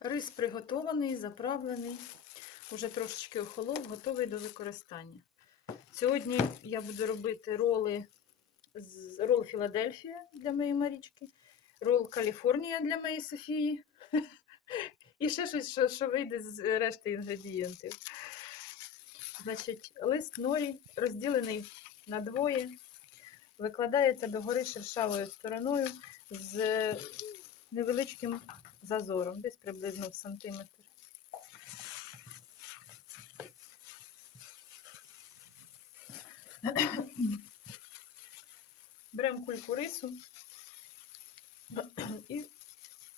Рис приготований, заправлений, уже трошечки охолов, готовий до використання. Сьогодні я буду робити роли з рол Філадельфія для моєї Марічки, рол Каліфорнія для моєї Софії. І ще щось, що, що вийде з решти інгредієнтів. Значить, лист норі розділений на двоє, викладається догори шершавою стороною з невеличким зазором, десь приблизно в сантиметр. Беремо кульку рису і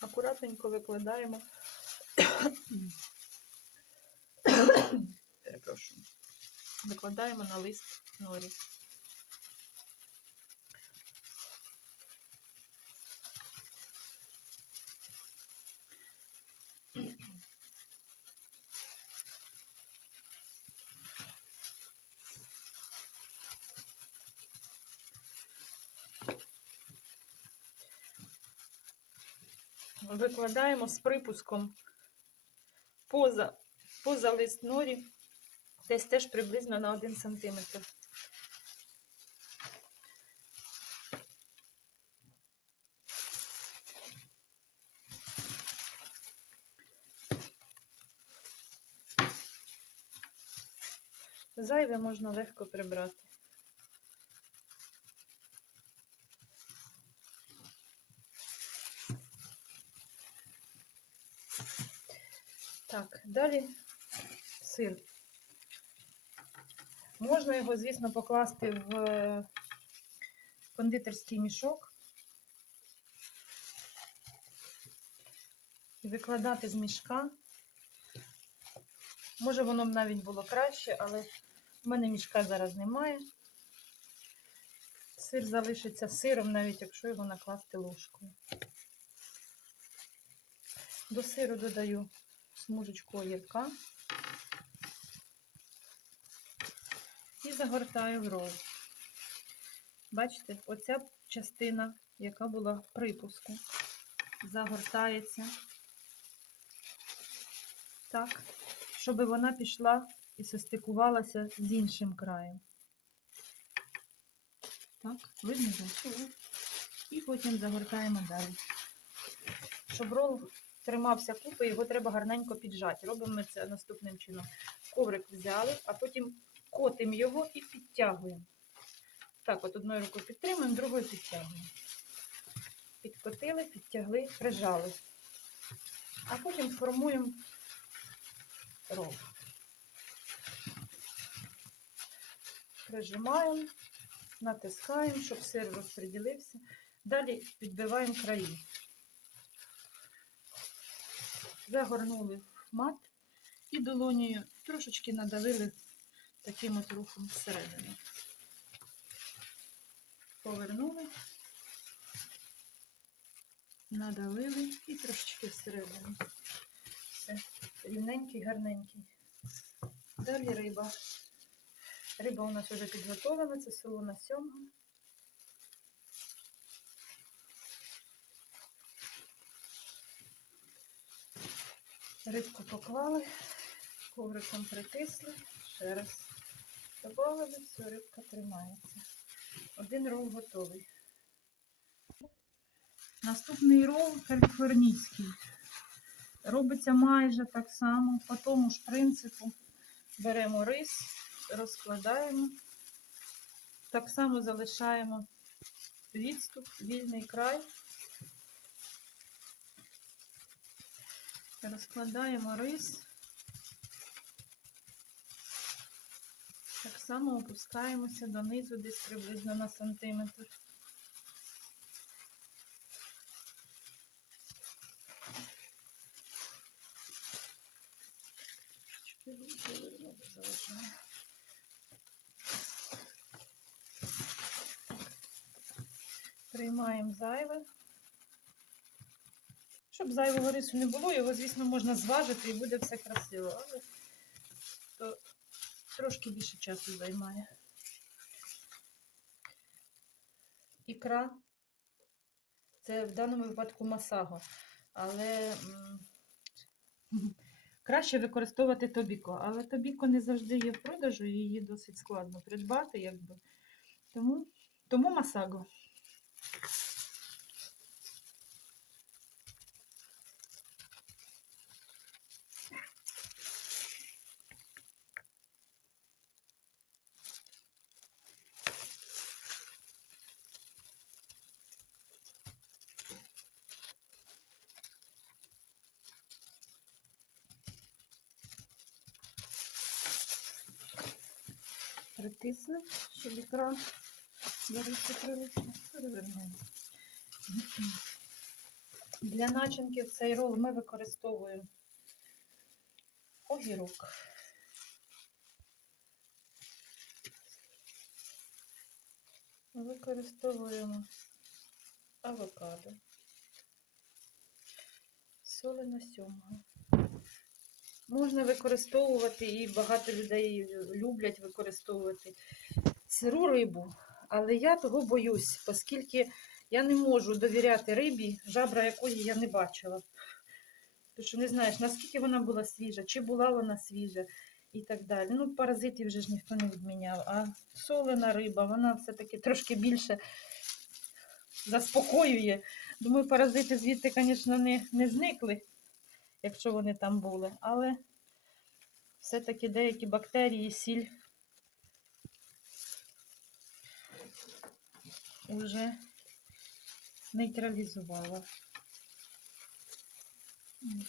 акуратненько викладаємо. Перепрошую. Викладаємо на лист норі. Викладаємо з припуском поза, поза лист норі, десь теж приблизно на 1 см. Зайве можна легко прибрати. Так, далі сир. Можна його, звісно, покласти в е, кондитерський мішок і викладати з мішка. Може, воно б навіть було краще, але в мене мішка зараз немає. Сир залишиться сиром, навіть якщо його накласти ложкою. До сиру додаю смужечку огірка і загортаю в рол. Бачите, оця частина, яка була в припуску, загортається так, щоб вона пішла і состикувалася з іншим краєм. Так, видно? І потім загортаємо далі. Щоб рол тримався купи, його треба гарненько піджати. Робимо це наступним чином. Коврик взяли, а потім котимо його і підтягуємо. Так, от одною рукою підтримуємо, другою підтягуємо. Підкотили, підтягли, прижали. А потім формуємо рол. Прижимаємо, натискаємо, щоб сир розподілився. Далі підбиваємо краї. Загорнули в мат і долонею трошечки надавили таким от рухом всередину. Повернули, надавили і трошечки всередину. Все, рівненький, гарненький. Далі риба. Риба у нас вже підготовлена, це солона сьомга. Рибку поклали, ковриком притисли, ще раз добавили, все, рибка тримається. Один рол готовий. Наступний рол каліфорнійський. Робиться майже так само, по тому ж принципу. Беремо рис, розкладаємо, так само залишаємо відступ, вільний край. Розкладаємо рис. Так само опускаємося донизу десь приблизно на сантиметр. Приймаємо зайве. Щоб зайвого рису не було, його, звісно, можна зважити і буде все красиво, але то трошки більше часу займає. Ікра це в даному випадку масаго, але Краще використовувати тобіко, але тобіко не завжди є в продажу, її досить складно придбати, якби. Тому, тому масаго. Притисни, щоб екран Лариса прилипне. Перевернемо. Для начинки цей рол ми використовуємо огірок. Використовуємо авокадо, солена сьомга. Можна використовувати, і багато людей люблять використовувати сиру рибу, але я того боюсь, оскільки я не можу довіряти рибі, жабра якої я не бачила. Тому що не знаєш, наскільки вона була свіжа, чи була вона свіжа і так далі. Ну, паразитів вже ж ніхто не відміняв. А солена риба, вона все-таки трошки більше заспокоює. Думаю, паразити звідти, звісно, не, не зникли, якщо вони там були, але все-таки деякі бактерії, сіль вже нейтралізувала. М.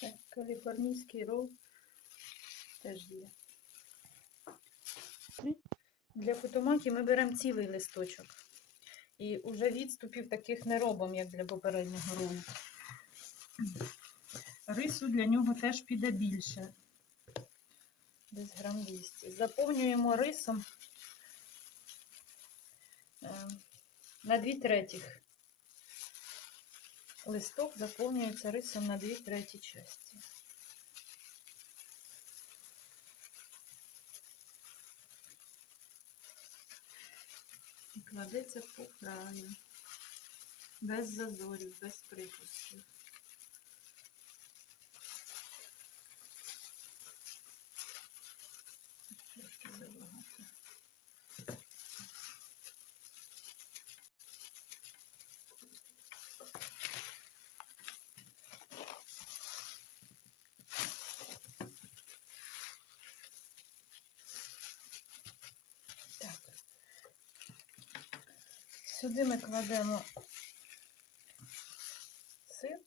Так, каліфорнійський рол теж є. Для фотомаки ми беремо цілий листочок. І вже відступів таких не робимо, як для попереднього ролу. Рису для нього теж піде більше. Десь грам 200. Заповнюємо рисом е, на 2 третіх. Листок заповнюється рисом на 2 треті часті. І кладеться по краю. Без зазорів, без припусків. Трошки забагато. Так. Сюди ми кладемо сир.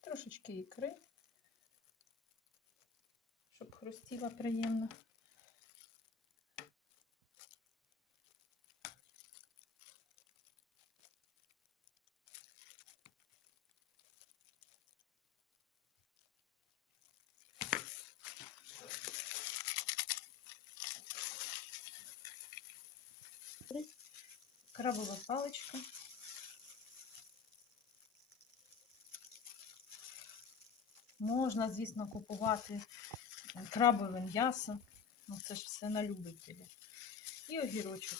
Трошечки ікри, щоб хрустіла приємно. Крабова паличка. Можна, звісно, купувати крабове м'ясо. Ну, це ж все на любителі І огірочок.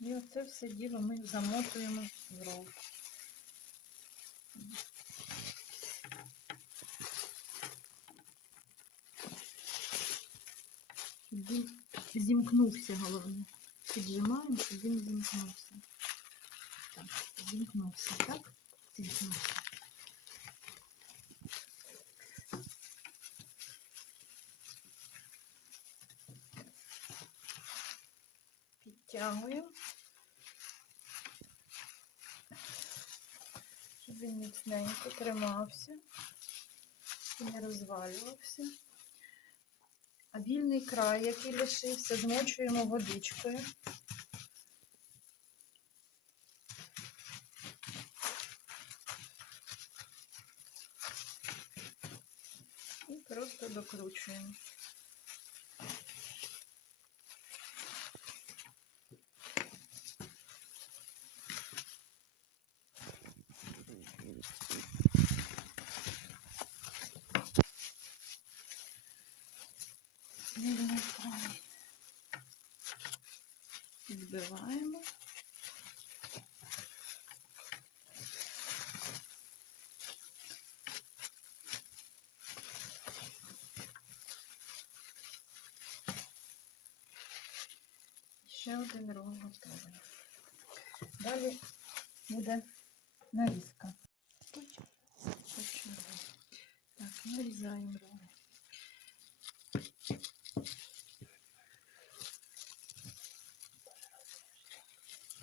І оце все діло ми замотуємо в ролл. Він зімкнувся, головне. Піджимаємо, щоб він зімкнувся. Так, зімкнувся, так? Зімкнувся. Міцненько тримався і не розвалювався. А вільний край, який лишився, змочуємо водичкою. І просто докручуємо. Підбиваємо. Ще один рол готовий. Далі буде нарізка. Почали. Так, нарізаємо роли.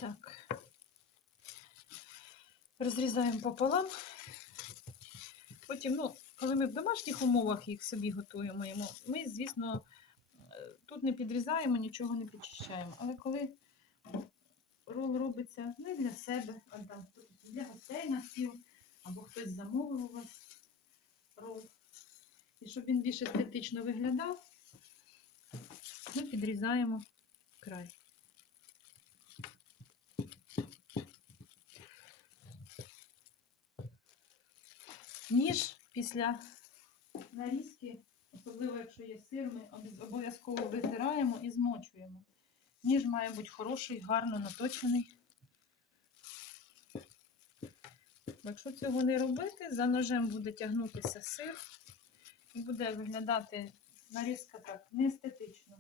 Так. Розрізаємо пополам. Потім, ну, коли ми в домашніх умовах їх собі готуємо, ми, звісно, е, тут не підрізаємо, нічого не підчищаємо. Але коли рол робиться не для себе, а там, для гостей на стіл, або хтось замовив у вас рол, і щоб він більш естетично виглядав, ми підрізаємо край. Ніж після нарізки, особливо якщо є сир, ми обов'язково витираємо і змочуємо. Ніж має бути хороший, гарно наточений. Якщо цього не робити, за ножем буде тягнутися сир і буде виглядати нарізка так неестетично.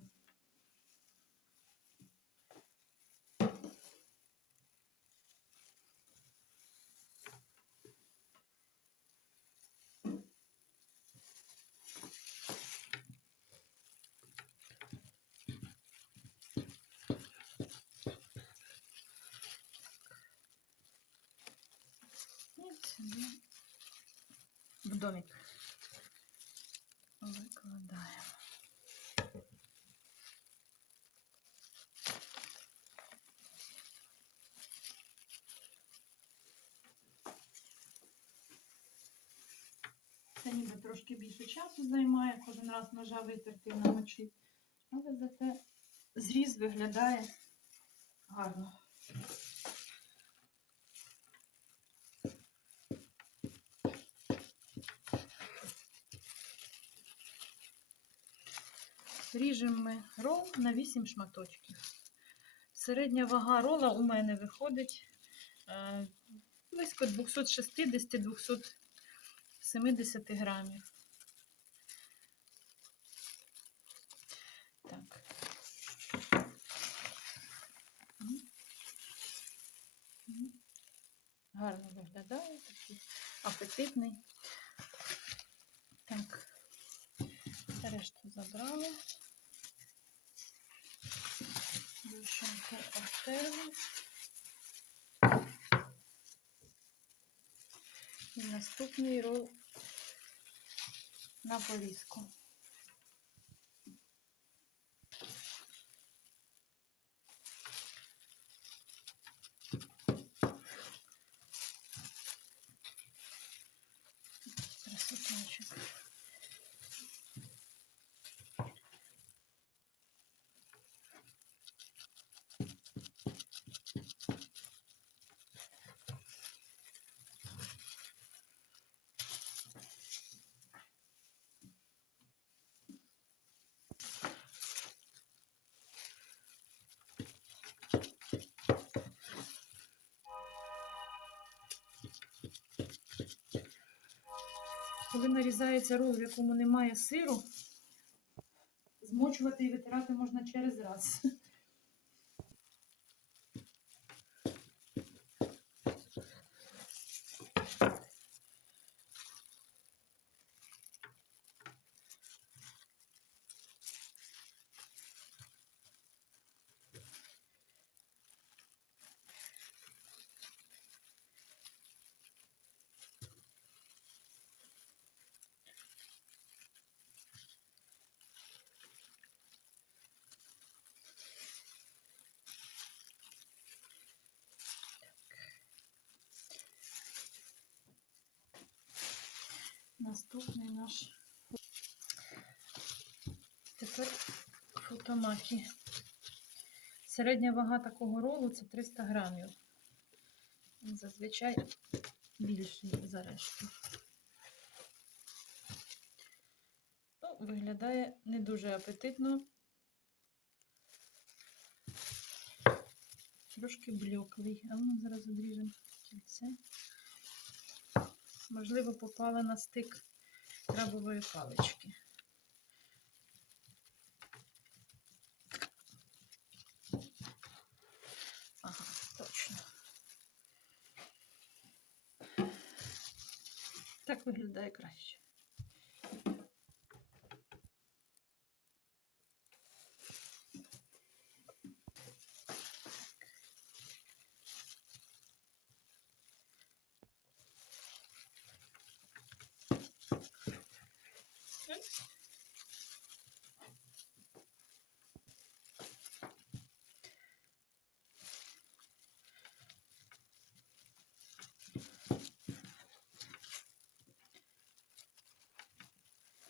І сюди в домик викладаємо. Це ніби трошки більше часу займає, кожен раз ножа витерти і намочити. Але зате зріз виглядає гарно. Ріжемо ми рол на 8 шматочків. Середня вага рола у мене виходить е, близько 260-270 грамів. Так. Гарно виглядає, такий апетитний. Так. Решту забрали. Душеньку обтерли. І наступний рол на порізку. Коли нарізається рол, в якому немає сиру, Змочувати і витирати можна через раз. Наступний наш. Тепер футомакі. Середня вага такого ролу це 300 грамів. Зазвичай більший за решту. Ну, виглядає не дуже апетитно. Трошки блеклий. А ну зараз одріжемо кільце. Можливо, попала на стик крабової палички. Ага, точно. Так виглядає краще.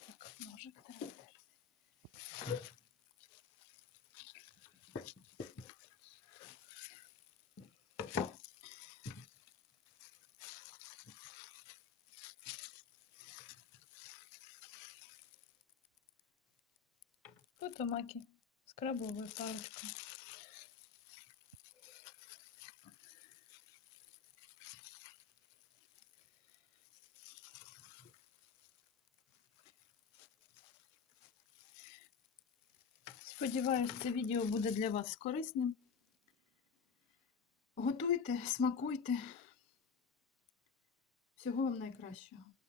Так, ножик треба теж. Фотомаки з крабовою паличкою. Сподіваюсь, це відео буде для вас корисним. Готуйте, смакуйте. Всього вам найкращого.